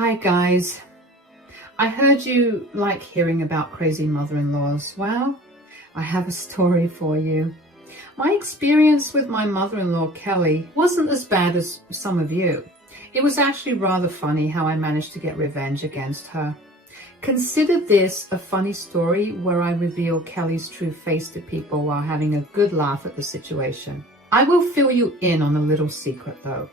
Hi guys, I heard you like hearing about crazy mother-in-laws. Well, I have a story for you. My experience with my mother-in-law Kelly wasn't as bad as some of you. It was actually rather funny how I managed to get revenge against her. Consider this a funny story where I reveal Kelly's true face to people while having a good laugh at the situation. I will fill you in on a little secret though.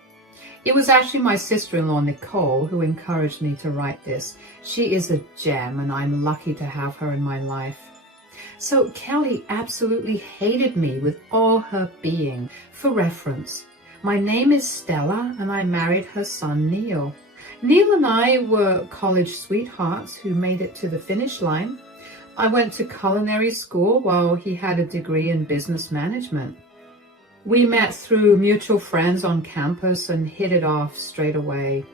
It was actually my sister-in-law, Nicole, who encouraged me to write this. She is a gem, and I'm lucky to have her in my life. So Kelly absolutely hated me with all her being. For reference, my name is Stella, and I married her son, Neil. Neil and I were college sweethearts who made it to the finish line. I went to culinary school while he had a degree in business management. We met through mutual friends on campus and hit it off straight away.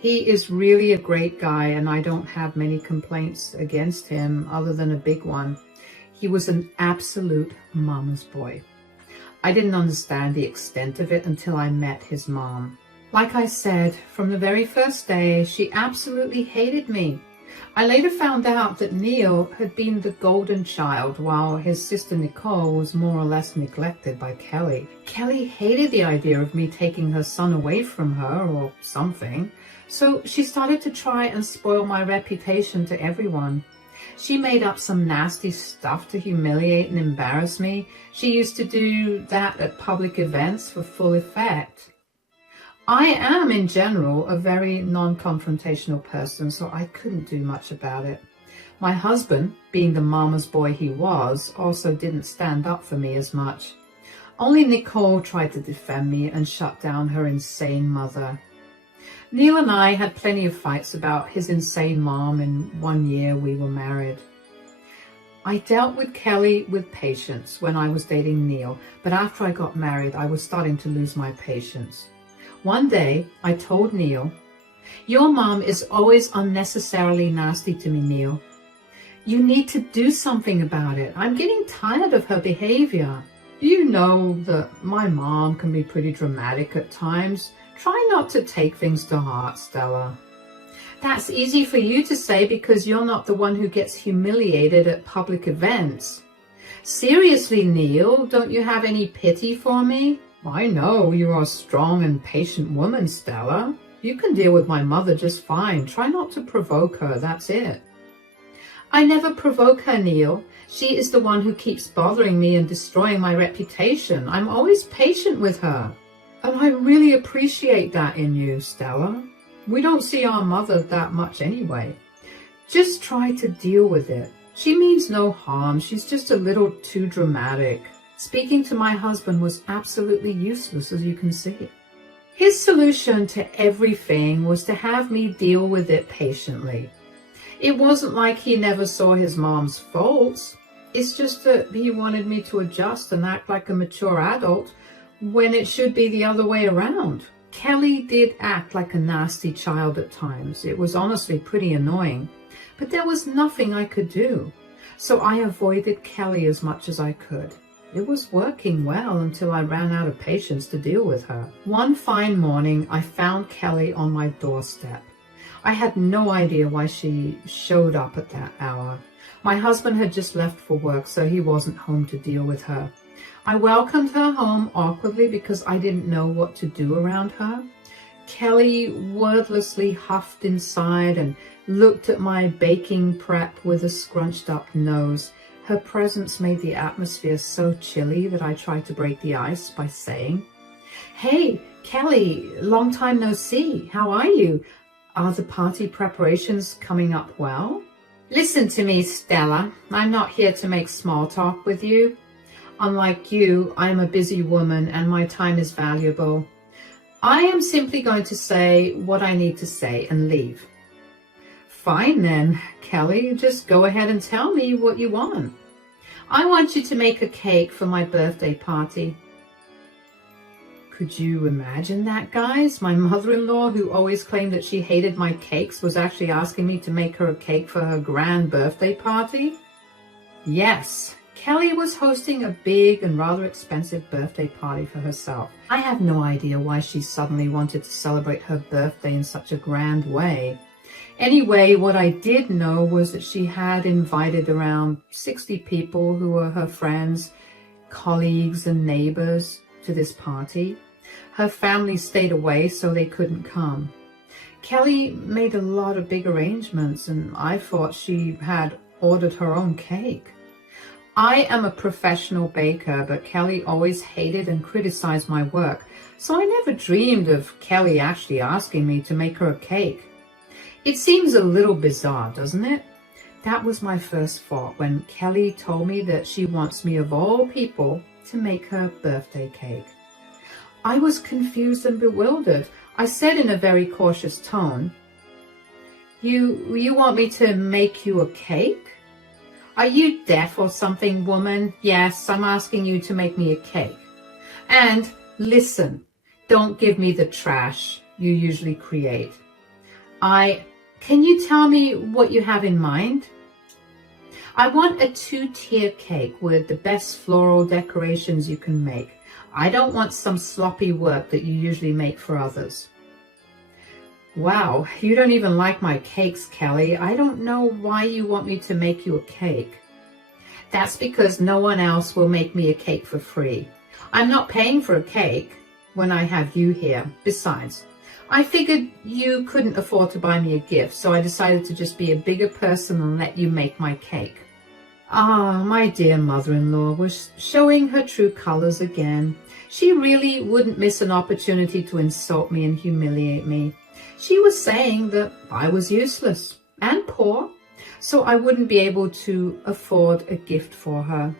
He is really a great guy, and I don't have many complaints against him other than a big one. He was an absolute mama's boy. I didn't understand the extent of it until I met his mom. Like I said, from the very first day, she absolutely hated me. I later found out that Neil had been the golden child while his sister Nicole was more or less neglected by Kelly. Kelly hated the idea of me taking her son away from her or something, so she started to try and spoil my reputation to everyone. She made up some nasty stuff to humiliate and embarrass me. She used to do that at public events for full effect. I am, in general, a very non-confrontational person, so I couldn't do much about it. My husband, being the mama's boy he was, also didn't stand up for me as much. Only Nicole tried to defend me and shut down her insane mother. Neil and I had plenty of fights about his insane mom, and 1 year we were married. I dealt with Kelly with patience when I was dating Neil, but after I got married, I was starting to lose my patience. One day, I told Neil, "Your mom is always unnecessarily nasty to me, Neil. You need to do something about it. I'm getting tired of her behavior. You know that my mom can be pretty dramatic at times. Try not to take things to heart, Stella." "That's easy for you to say because you're not the one who gets humiliated at public events." "Seriously, Neil, don't you have any pity for me? I know you are a strong and patient woman, Stella. You can deal with my mother just fine. Try not to provoke her, that's it." "I never provoke her, Neil. She is the one who keeps bothering me and destroying my reputation. I'm always patient with her. And I really appreciate that in you, Stella. We don't see our mother that much anyway. Just try to deal with it. She means no harm. She's just a little too dramatic." Speaking to my husband was absolutely useless, as you can see. His solution to everything was to have me deal with it patiently. It wasn't like he never saw his mom's faults. It's just that he wanted me to adjust and act like a mature adult when it should be the other way around. Kelly did act like a nasty child at times. It was honestly pretty annoying, but there was nothing I could do. So I avoided Kelly as much as I could. It was working well until I ran out of patience to deal with her. One fine morning, I found Kelly on my doorstep. I had no idea why she showed up at that hour. My husband had just left for work, so he wasn't home to deal with her. I welcomed her home awkwardly because I didn't know what to do around her. Kelly wordlessly huffed inside and looked at my baking prep with a scrunched up nose. Her presence made the atmosphere so chilly that I tried to break the ice by saying, "Hey, Kelly, long time no see. How are you? Are the party preparations coming up well?" "Listen to me, Stella. I'm not here to make small talk with you. Unlike you, I am a busy woman and my time is valuable. I am simply going to say what I need to say and leave." "Fine then, Kelly, just go ahead and tell me what you want." "I want you to make a cake for my birthday party." Could you imagine that, guys? My mother-in-law, who always claimed that she hated my cakes, was actually asking me to make her a cake for her grand birthday party? Yes, Kelly was hosting a big and rather expensive birthday party for herself. I have no idea why she suddenly wanted to celebrate her birthday in such a grand way. Anyway, what I did know was that she had invited around 60 people who were her friends, colleagues, and neighbors to this party. Her family stayed away, so they couldn't come. Kelly made a lot of big arrangements, and I thought she had ordered her own cake. I am a professional baker, but Kelly always hated and criticized my work, so I never dreamed of Kelly actually asking me to make her a cake. It seems a little bizarre, doesn't it? That was my first thought when Kelly told me that she wants me, of all people, to make her birthday cake. I was confused and bewildered. I said in a very cautious tone, You want me to make you a cake? Are you deaf or something, woman? Yes, I'm asking you to make me a cake. And listen, don't give me the trash you usually create. Can you tell me what you have in mind? I want a 2-tier cake with the best floral decorations you can make. I don't want some sloppy work that you usually make for others. Wow, you don't even like my cakes, Kelly. I don't know why you want me to make you a cake. That's because no one else will make me a cake for free. I'm not paying for a cake when I have you here. Besides, I figured you couldn't afford to buy me a gift, so I decided to just be a bigger person and let you make my cake. Ah, my dear mother-in-law was showing her true colors again. She really wouldn't miss an opportunity to insult me and humiliate me. She was saying that I was useless and poor, so I wouldn't be able to afford a gift for her.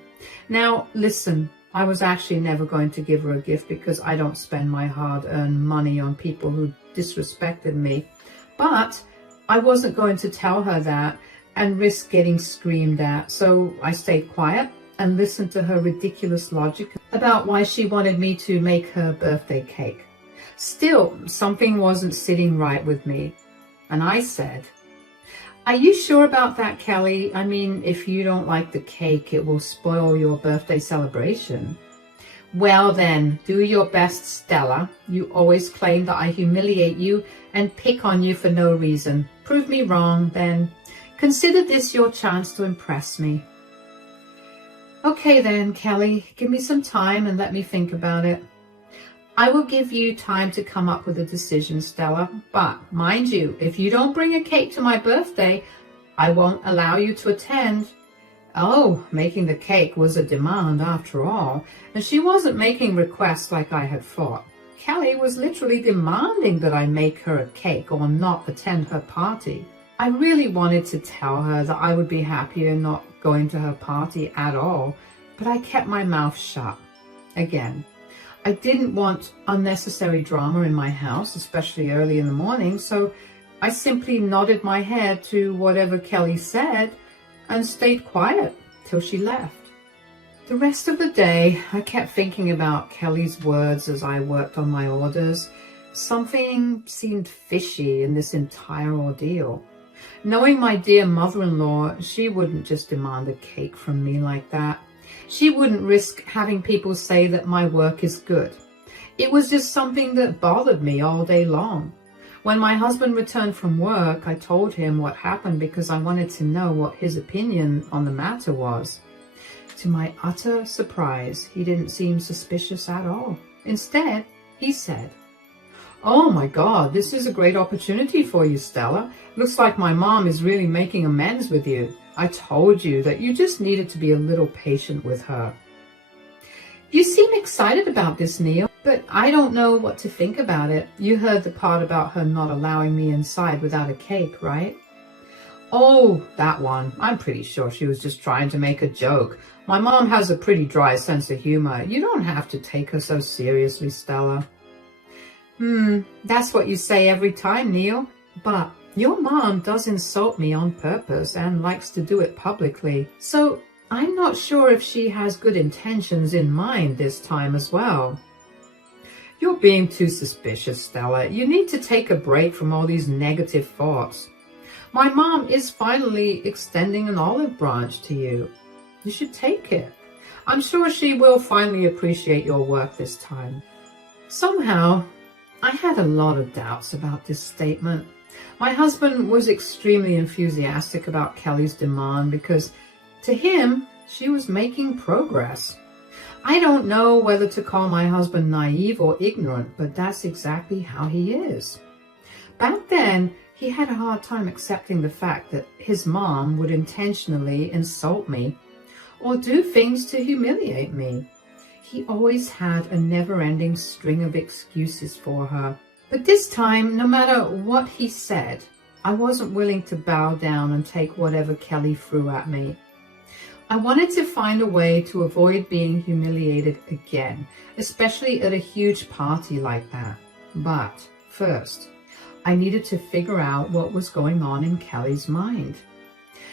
Now, listen, I was actually never going to give her a gift because I don't spend my hard-earned money on people who disrespected me. But I wasn't going to tell her that and risk getting screamed at, so I stayed quiet and listened to her ridiculous logic about why she wanted me to make her birthday cake. Still, something wasn't sitting right with me, and I said, Are you sure about that, Kelly? I mean, if you don't like the cake, it will spoil your birthday celebration. Well then, do your best, Stella. You always claim that I humiliate you and pick on you for no reason. Prove me wrong, then. Consider this your chance to impress me. Okay then, Kelly, give me some time and let me think about it. I will give you time to come up with a decision, Stella, but mind you, if you don't bring a cake to my birthday, I won't allow you to attend. Oh, making the cake was a demand after all, and she wasn't making requests like I had thought. Kelly was literally demanding that I make her a cake or not attend her party. I really wanted to tell her that I would be happier not going to her party at all, but I kept my mouth shut. Again, I didn't want unnecessary drama in my house, especially early in the morning, so I simply nodded my head to whatever Kelly said and stayed quiet till she left. The rest of the day, I kept thinking about Kelly's words as I worked on my orders. Something seemed fishy in this entire ordeal. Knowing my dear mother-in-law, she wouldn't just demand a cake from me like that. She wouldn't risk having people say that my work is good. It was just something that bothered me all day long. When my husband returned from work, I told him what happened because I wanted to know what his opinion on the matter was. To my utter surprise, he didn't seem suspicious at all. Instead, he said, "Oh my God, this is a great opportunity for you, Stella. Looks like my mom is really making amends with you. I told you that you just needed to be a little patient with her." You seem excited about this, Neil, but I don't know what to think about it. You heard the part about her not allowing me inside without a cake, right? Oh, that one. I'm pretty sure she was just trying to make a joke. My mom has a pretty dry sense of humor. You don't have to take her so seriously, Stella. That's what you say every time, Neil. But your mom does insult me on purpose and likes to do it publicly. So I'm not sure if she has good intentions in mind this time as well. You're being too suspicious, Stella. You need to take a break from all these negative thoughts. My mom is finally extending an olive branch to you. You should take it. I'm sure she will finally appreciate your work this time. Somehow, I had a lot of doubts about this statement. My husband was extremely enthusiastic about Kelly's demand because to him, she was making progress. I don't know whether to call my husband naive or ignorant, but that's exactly how he is. Back then, he had a hard time accepting the fact that his mom would intentionally insult me or do things to humiliate me. He always had a never-ending string of excuses for her. But this time, no matter what he said, I wasn't willing to bow down and take whatever Kelly threw at me. I wanted to find a way to avoid being humiliated again, especially at a huge party like that. But first, I needed to figure out what was going on in Kelly's mind.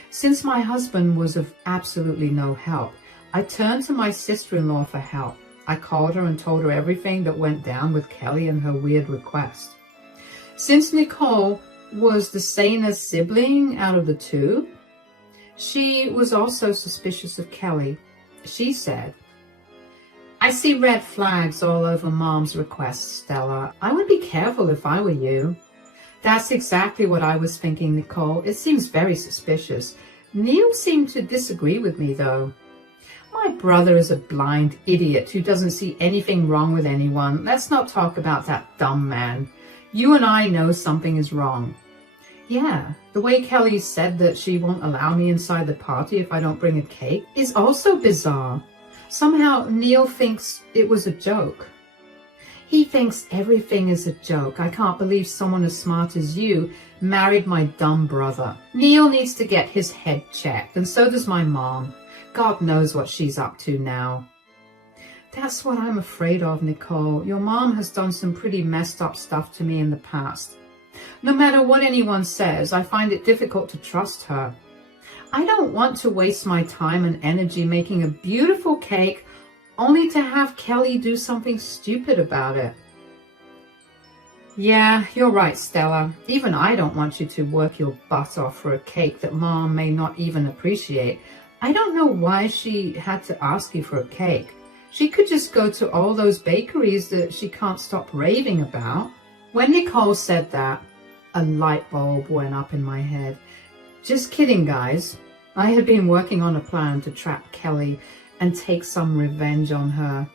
Since my husband was of absolutely no help, I turned to my sister-in-law for help. I called her and told her everything that went down with Kelly and her weird request. Since Nicole was the saner sibling out of the two, she was also suspicious of Kelly. She said, "I see red flags all over Mom's requests, Stella. I would be careful if I were you." That's exactly what I was thinking, Nicole. It seems very suspicious. Neil seemed to disagree with me, though. My brother is a blind idiot who doesn't see anything wrong with anyone. Let's not talk about that dumb man. You and I know something is wrong. Yeah, the way Kelly said that she won't allow me inside the party if I don't bring a cake is also bizarre. Somehow Neil thinks it was a joke. He thinks everything is a joke. I can't believe someone as smart as you married my dumb brother. Neil needs to get his head checked, and so does my mom. God knows what she's up to now. That's what I'm afraid of, Nicole. Your mom has done some pretty messed up stuff to me in the past. No matter what anyone says, I find it difficult to trust her. I don't want to waste my time and energy making a beautiful cake only to have Kelly do something stupid about it. Yeah, you're right, Stella. Even I don't want you to work your butt off for a cake that Mom may not even appreciate. I don't know why she had to ask you for a cake. She could just go to all those bakeries that she can't stop raving about. When Nicole said that, a light bulb went up in my head. Just kidding, guys. I had been working on a plan to trap Kelly and take some revenge on her.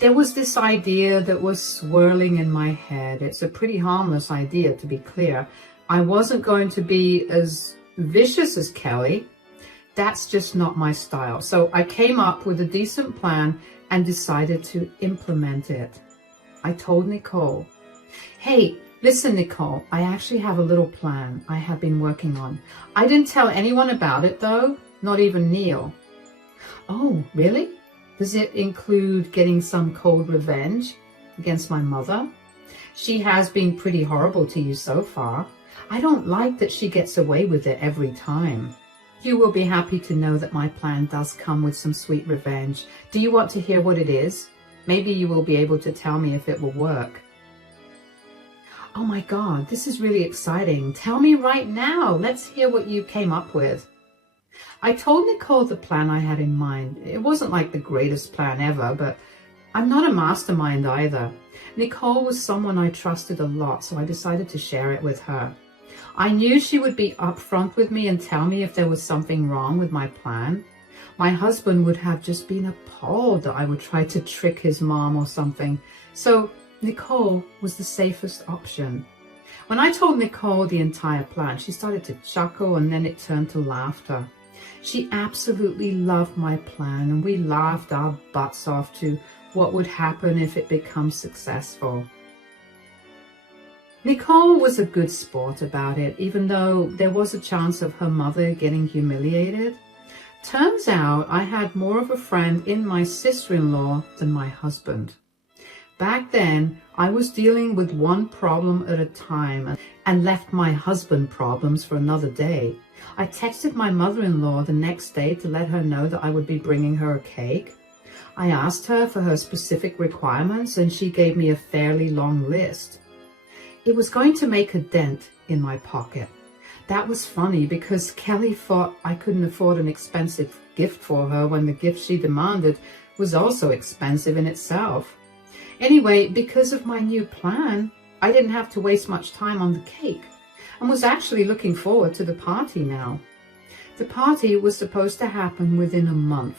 There was this idea that was swirling in my head. It's a pretty harmless idea, to be clear. I wasn't going to be as vicious as Kelly. That's just not my style. So I came up with a decent plan and decided to implement it. I told Nicole, "Hey, listen, Nicole, I actually have a little plan I have been working on. I didn't tell anyone about it, though, not even Neil." "Oh, really? Does it include getting some cold revenge against my mother? She has been pretty horrible to you so far. I don't like that she gets away with it every time." You will be happy to know that my plan does come with some sweet revenge. Do you want to hear what it is? Maybe you will be able to tell me if it will work. Oh my God, this is really exciting. Tell me right now. Let's hear what you came up with. I told Nicole the plan I had in mind. It wasn't like the greatest plan ever, but I'm not a mastermind either. Nicole was someone I trusted a lot, so I decided to share it with her. I knew she would be upfront with me and tell me if there was something wrong with my plan. My husband would have just been appalled that I would try to trick his mom or something. So Nicole was the safest option. When I told Nicole the entire plan, she started to chuckle and then it turned to laughter. She absolutely loved my plan and we laughed our butts off to what would happen if it becomes successful. Nicole was a good sport about it, even though there was a chance of her mother getting humiliated. Turns out I had more of a friend in my sister-in-law than my husband. Back then, I was dealing with one problem at a time and left my husband problems for another day. I texted my mother-in-law the next day to let her know that I would be bringing her a cake. I asked her for her specific requirements and she gave me a fairly long list. It was going to make a dent in my pocket. That was funny because Kelly thought I couldn't afford an expensive gift for her when the gift she demanded was also expensive in itself. Anyway, because of my new plan, I didn't have to waste much time on the cake. and was actually looking forward to the party now. The party was supposed to happen within a month,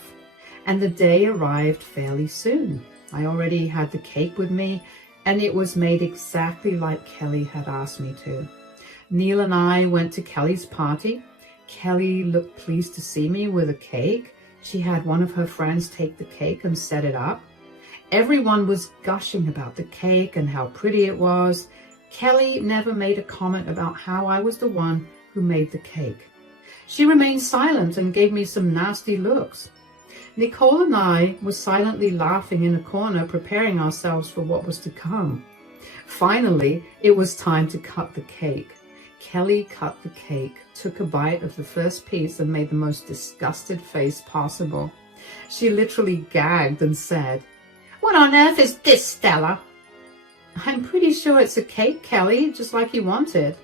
and the day arrived fairly soon. I already had the cake with me, and it was made exactly like Kelly had asked me to. Neil and I went to Kelly's party. Kelly looked pleased to see me with a cake. She had one of her friends take the cake and set it up. Everyone was gushing about the cake and how pretty it was. Kelly never made a comment about how I was the one who made the cake. She remained silent and gave me some nasty looks. Nicole and I were silently laughing in a corner, preparing ourselves for what was to come. Finally, it was time to cut the cake. Kelly cut the cake, took a bite of the first piece and made the most disgusted face possible. She literally gagged and said, "What on earth is this, Stella?" "I'm pretty sure it's a cake, Kelly, just like you wanted."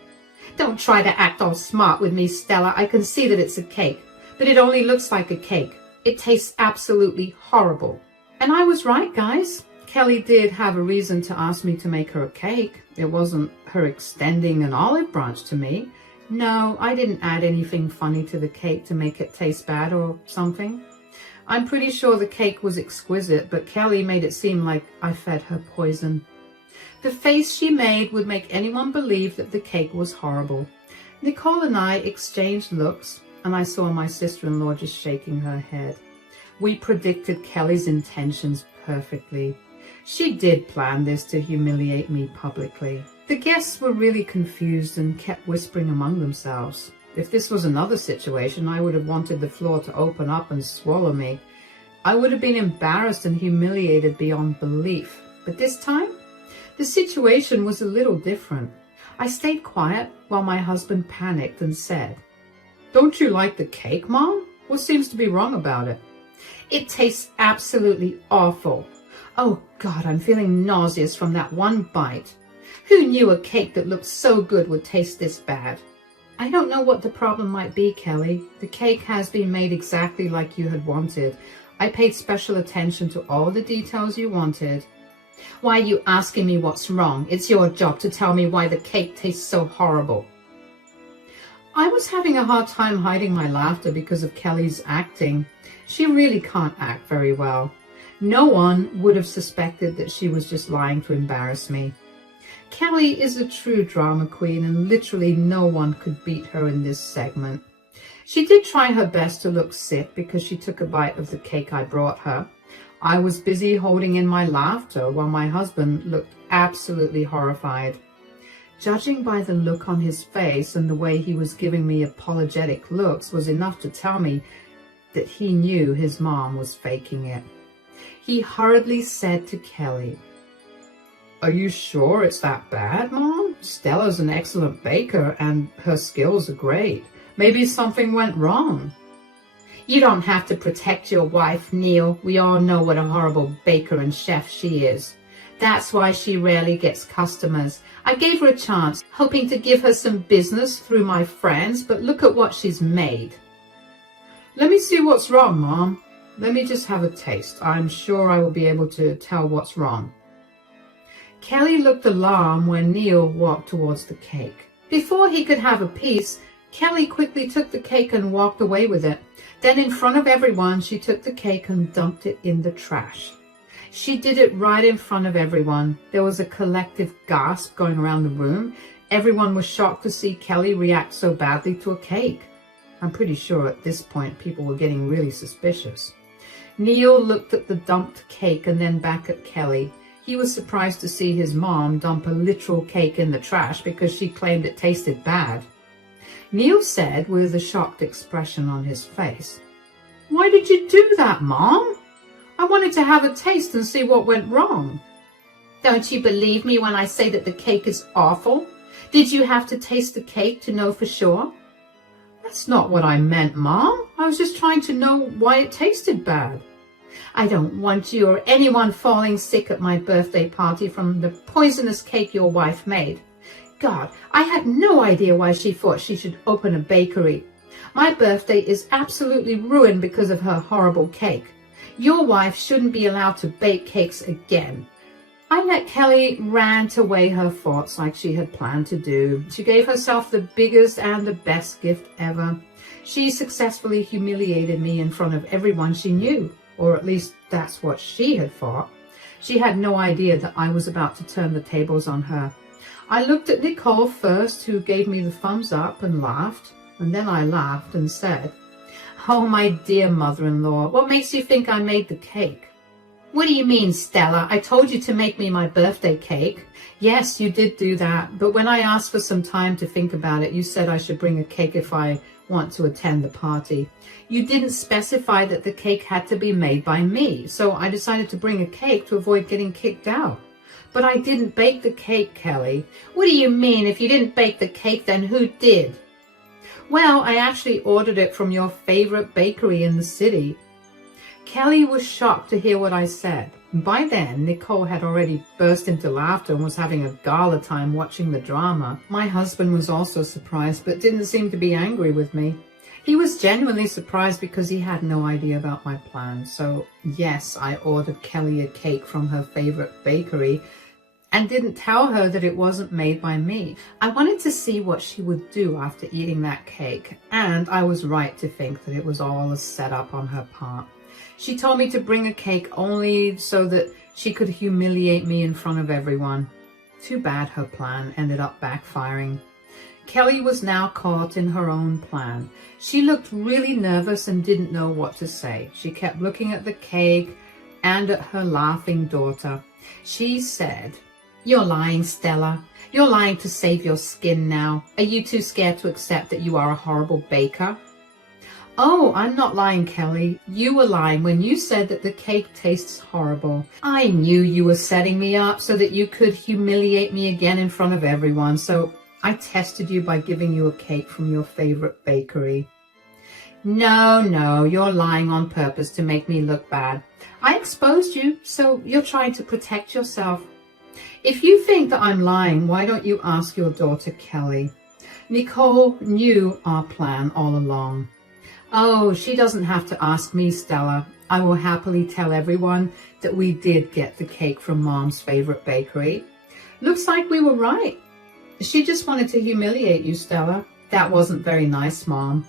"Don't try to act all smart with me, Stella. I can see that it's a cake, but it only looks like a cake. It tastes absolutely horrible." And I was right, guys. Kelly did have a reason to ask me to make her a cake. It wasn't her extending an olive branch to me. No, I didn't add anything funny to the cake to make it taste bad or something. I'm pretty sure the cake was exquisite, but Kelly made it seem like I fed her poison. The face she made would make anyone believe that the cake was horrible. Nicole and I exchanged looks, and I saw my sister-in-law just shaking her head. We predicted Kelly's intentions perfectly. She did plan this to humiliate me publicly. The guests were really confused and kept whispering among themselves. If this was another situation, I would have wanted the floor to open up and swallow me. I would have been embarrassed and humiliated beyond belief. But this time, the situation was a little different. I stayed quiet while my husband panicked and said, "Don't you like the cake, Mom? What seems to be wrong about it?" "It tastes absolutely awful. Oh God, I'm feeling nauseous from that one bite. Who knew a cake that looked so good would taste this bad?" "I don't know what the problem might be, Kelly. The cake has been made exactly like you had wanted. I paid special attention to all the details you wanted." "Why are you asking me what's wrong? It's your job to tell me why the cake tastes so horrible." I was having a hard time hiding my laughter because of Kelly's acting. She really can't act very well. No one would have suspected that she was just lying to embarrass me. Kelly is a true drama queen, and literally no one could beat her in this segment. She did try her best to look sick because she took a bite of the cake I brought her. I was busy holding in my laughter while my husband looked absolutely horrified. Judging by the look on his face and the way he was giving me apologetic looks was enough to tell me that he knew his mom was faking it. He hurriedly said to Kelly, "Are you sure it's that bad, Mom? Stella's an excellent baker and her skills are great. Maybe something went wrong." "You don't have to protect your wife, Neil. We all know what a horrible baker and chef she is. That's why she rarely gets customers. I gave her a chance, hoping to give her some business through my friends, but look at what she's made." "Let me see what's wrong, Mom. Let me just have a taste. I'm sure I will be able to tell what's wrong." Kelly looked alarmed when Neil walked towards the cake. Before he could have a piece, Kelly quickly took the cake and walked away with it. Then in front of everyone, she took the cake and dumped it in the trash. She did it right in front of everyone. There was a collective gasp going around the room. Everyone was shocked to see Kelly react so badly to a cake. I'm pretty sure at this point people were getting really suspicious. Neil looked at the dumped cake and then back at Kelly. He was surprised to see his mom dump a literal cake in the trash because she claimed it tasted bad. Neil said with a shocked expression on his face, "Why did you do that, Mom? I wanted to have a taste and see what went wrong." "Don't you believe me when I say that the cake is awful? Did you have to taste the cake to know for sure?" "That's not what I meant, Mom. I was just trying to know why it tasted bad." "I don't want you or anyone falling sick at my birthday party from the poisonous cake your wife made. God, I had no idea why she thought she should open a bakery. My birthday is absolutely ruined because of her horrible cake. Your wife shouldn't be allowed to bake cakes again." I let Kelly rant away her thoughts like she had planned to do. She gave herself the biggest and the best gift ever. She successfully humiliated me in front of everyone she knew, or at least that's what she had thought. She had no idea that I was about to turn the tables on her. I looked at Nicole first, who gave me the thumbs up and laughed, and then I laughed and said, "Oh, my dear mother-in-law, what makes you think I made the cake?" "What do you mean, Stella? I told you to make me my birthday cake." "Yes, you did do that, but when I asked for some time to think about it, you said I should bring a cake if I want to attend the party. You didn't specify that the cake had to be made by me, so I decided to bring a cake to avoid getting kicked out." "But I didn't bake the cake, Kelly." "What do you mean? If you didn't bake the cake, then who did?" "Well, I actually ordered it from your favorite bakery in the city." Kelly was shocked to hear what I said. By then, Nicole had already burst into laughter and was having a gala time watching the drama. My husband was also surprised, but didn't seem to be angry with me. He was genuinely surprised because he had no idea about my plan. So yes, I ordered Kelly a cake from her favorite bakery and didn't tell her that it wasn't made by me. I wanted to see what she would do after eating that cake, and I was right to think that it was all a setup on her part. She told me to bring a cake only so that she could humiliate me in front of everyone. Too bad her plan ended up backfiring. Kelly was now caught in her own plan. She looked really nervous and didn't know what to say. She kept looking at the cake and at her laughing daughter. She said, "You're lying, Stella. You're lying to save your skin now. Are you too scared to accept that you are a horrible baker?" "Oh, I'm not lying, Kelly. You were lying when you said that the cake tastes horrible. I knew you were setting me up so that you could humiliate me again in front of everyone, so I tested you by giving you a cake from your favorite bakery." No, you're lying on purpose to make me look bad. I exposed you, so you're trying to protect yourself. If you think that I'm lying, why don't you ask your daughter, Kelly? Nicole knew our plan all along. "Oh, she doesn't have to ask me, Stella. I will happily tell everyone that we did get the cake from Mom's favorite bakery. Looks like we were right. She just wanted to humiliate you, Stella. That wasn't very nice, Mom."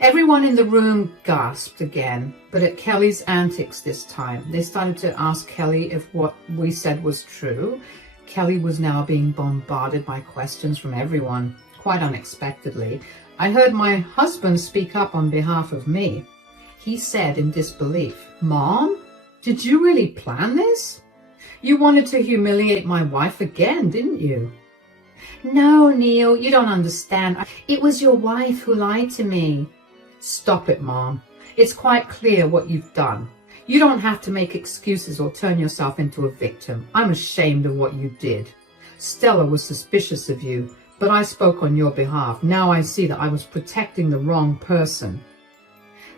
Everyone in the room gasped again, but at Kelly's antics this time. They started to ask Kelly if what we said was true. Kelly was now being bombarded by questions from everyone, quite unexpectedly. I heard my husband speak up on behalf of me. He said in disbelief, "Mom, did you really plan this? You wanted to humiliate my wife again, didn't you?" "No, Neil, you don't understand. It was your wife who lied to me." "Stop it, Mom. It's quite clear what you've done. You don't have to make excuses or turn yourself into a victim. I'm ashamed of what you did. Stella was suspicious of you, but I spoke on your behalf. Now I see that I was protecting the wrong person."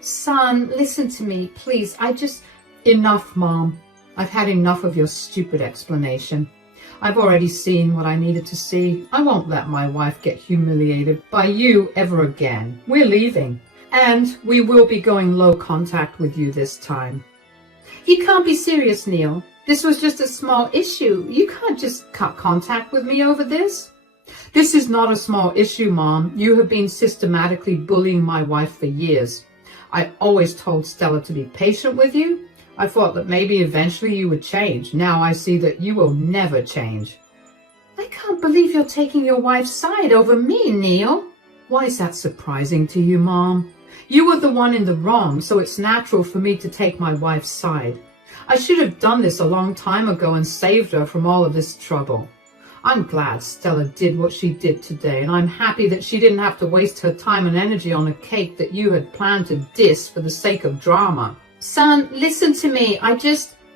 "Son, listen to me, please. Enough, Mom. I've had enough of your stupid explanation. I've already seen what I needed to see. I won't let my wife get humiliated by you ever again. We're leaving, and we will be going low contact with you this time." "You can't be serious, Neil. This was just a small issue. You can't just cut contact with me over this." "This is not a small issue, Mom. You have been systematically bullying my wife for years. I always told Stella to be patient with you. I thought that maybe eventually you would change. Now I see that you will never change." "I can't believe you're taking your wife's side over me, Neil." "Why is that surprising to you, Mom? You were the one in the wrong, so it's natural for me to take my wife's side. I should have done this a long time ago and saved her from all of this trouble. I'm glad Stella did what she did today, and I'm happy that she didn't have to waste her time and energy on a cake that you had planned to diss for the sake of drama." "Son, listen to me.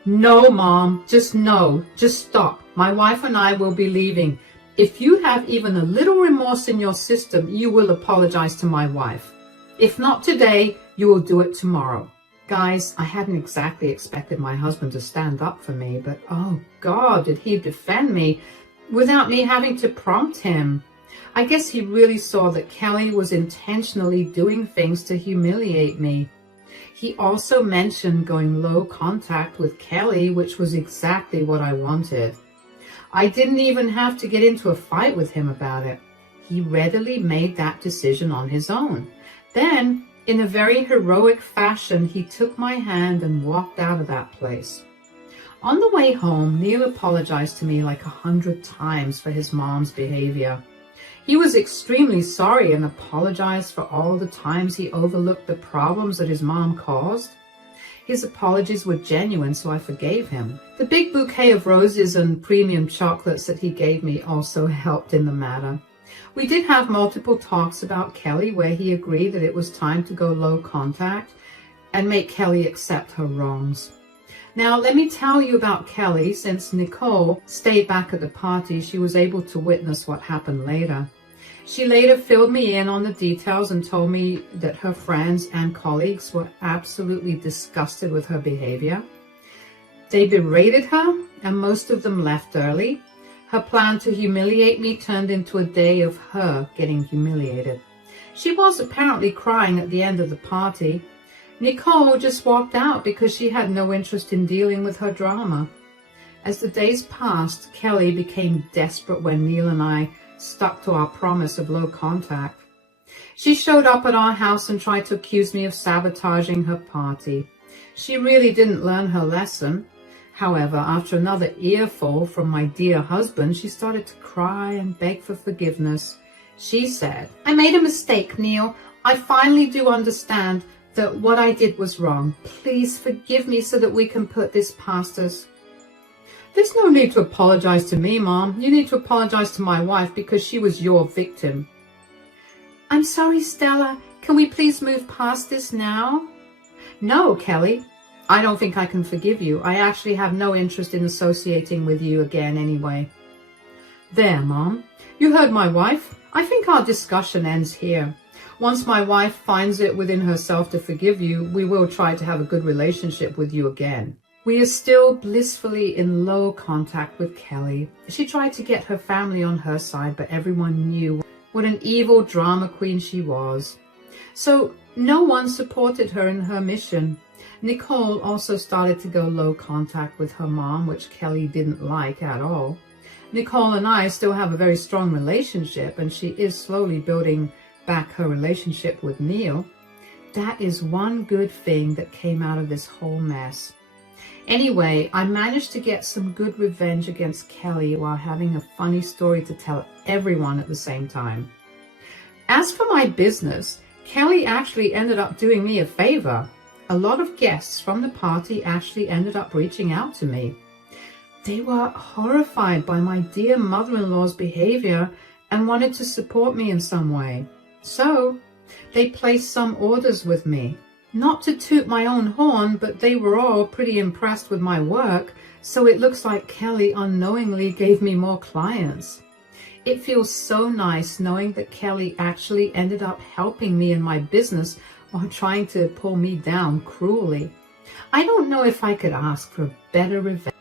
No, Mom. No. Just stop. My wife and I will be leaving. If you have even a little remorse in your system, you will apologize to my wife. If not today, you will do it tomorrow." Guys, I hadn't exactly expected my husband to stand up for me, but oh God, did he defend me without me having to prompt him. I guess he really saw that Kelly was intentionally doing things to humiliate me. He also mentioned going low contact with Kelly, which was exactly what I wanted. I didn't even have to get into a fight with him about it. He readily made that decision on his own. Then, in a very heroic fashion, he took my hand and walked out of that place. On the way home, Neil apologized to me like 100 times for his mom's behavior. He was extremely sorry and apologized for all the times he overlooked the problems that his mom caused. His apologies were genuine, so I forgave him. The big bouquet of roses and premium chocolates that he gave me also helped in the matter. We did have multiple talks about Kelly where he agreed that it was time to go low contact and make Kelly accept her wrongs. Now, let me tell you about Kelly. Since Nicole stayed back at the party, she was able to witness what happened later. She later filled me in on the details and told me that her friends and colleagues were absolutely disgusted with her behavior. They berated her, and most of them left early. Her plan to humiliate me turned into a day of her getting humiliated. She was apparently crying at the end of the party. Nicole just walked out because she had no interest in dealing with her drama. As the days passed, Kelly became desperate when Neil and I stuck to our promise of low contact. She showed up at our house and tried to accuse me of sabotaging her party. She really didn't learn her lesson. However, after another earful from my dear husband, she started to cry and beg for forgiveness. She said, "I made a mistake, Neil. I finally do understand that what I did was wrong. Please forgive me so that we can put this past us." There's no need to apologize to me, Mom. You need to apologize to my wife because she was your victim. I'm sorry, Stella. Can we please move past this now? No, Kelly. I don't think I can forgive you. I actually have no interest in associating with you again anyway. There, Mom. You heard my wife. I think our discussion ends here. Once my wife finds it within herself to forgive you, we will try to have a good relationship with you again. We are still blissfully in low contact with Kelly. She tried to get her family on her side, but everyone knew what an evil drama queen she was. So no one supported her in her mission. Nicole also started to go low contact with her mom, which Kelly didn't like at all. Nicole and I still have a very strong relationship, and she is slowly building back her relationship with Neil. That is one good thing that came out of this whole mess. Anyway, I managed to get some good revenge against Kelly while having a funny story to tell everyone at the same time. As for my business, Kelly actually ended up doing me a favor. A lot of guests from the party actually ended up reaching out to me. They were horrified by my dear mother-in-law's behavior and wanted to support me in some way. So, they placed some orders with me. Not to toot my own horn, but they were all pretty impressed with my work, so it looks like Kelly unknowingly gave me more clients. It feels so nice knowing that Kelly actually ended up helping me in my business while trying to pull me down cruelly. I don't know if I could ask for better revenge.